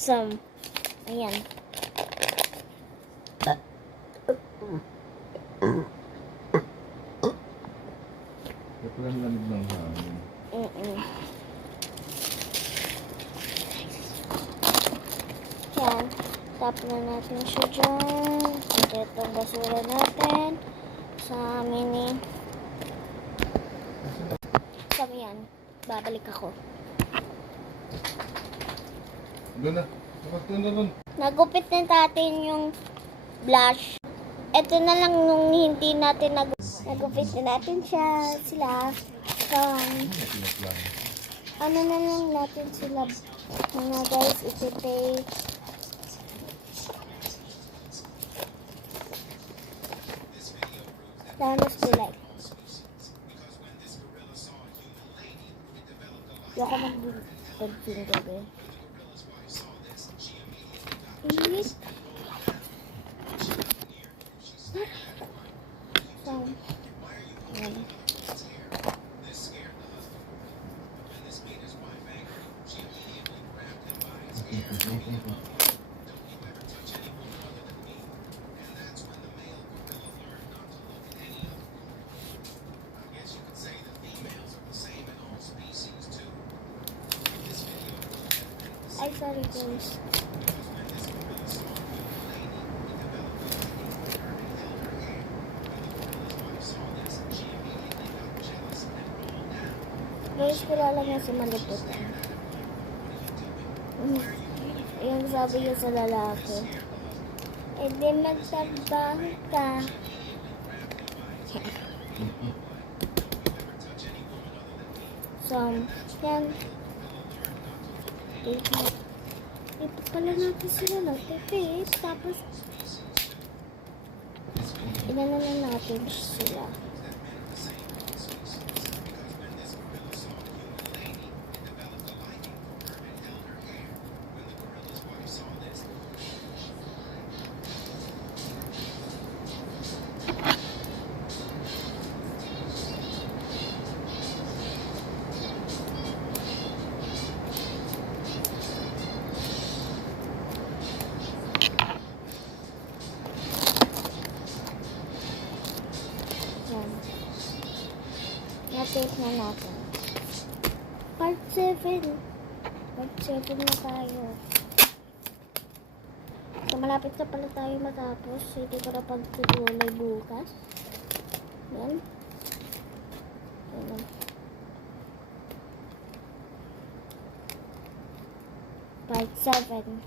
So, ayan. Ito lang lamig ng hangin. Yan. Tap na natin siya dyan. Ito itong basura natin. Sa mini. So, yan. Babalik ako. Doon na. Dapat doon na doon. Nagupit na natin yung blush. Ito na lang yung hindi natin nagupit na natin siya. Sila. Ano na lang natin sila. Mga guys, iti-take. Danos like. Hindi ako mag-finger eh. Init. So, ayan. Ay, sorry guys. Guys, kilala niya si Maliputan. Yung sabi niya sa lalaki. Eh, di magtrabaho ka. So, yan. Ito pala natin sila nagtipid. Tapos, inano na natin sila. Yan. Na-tape na natin. Part 7. Part 7 na tayo. So, malapit na pala tayo matapos. Hindi ko na pagtutulay bukas. Yan. Yan. Part 7.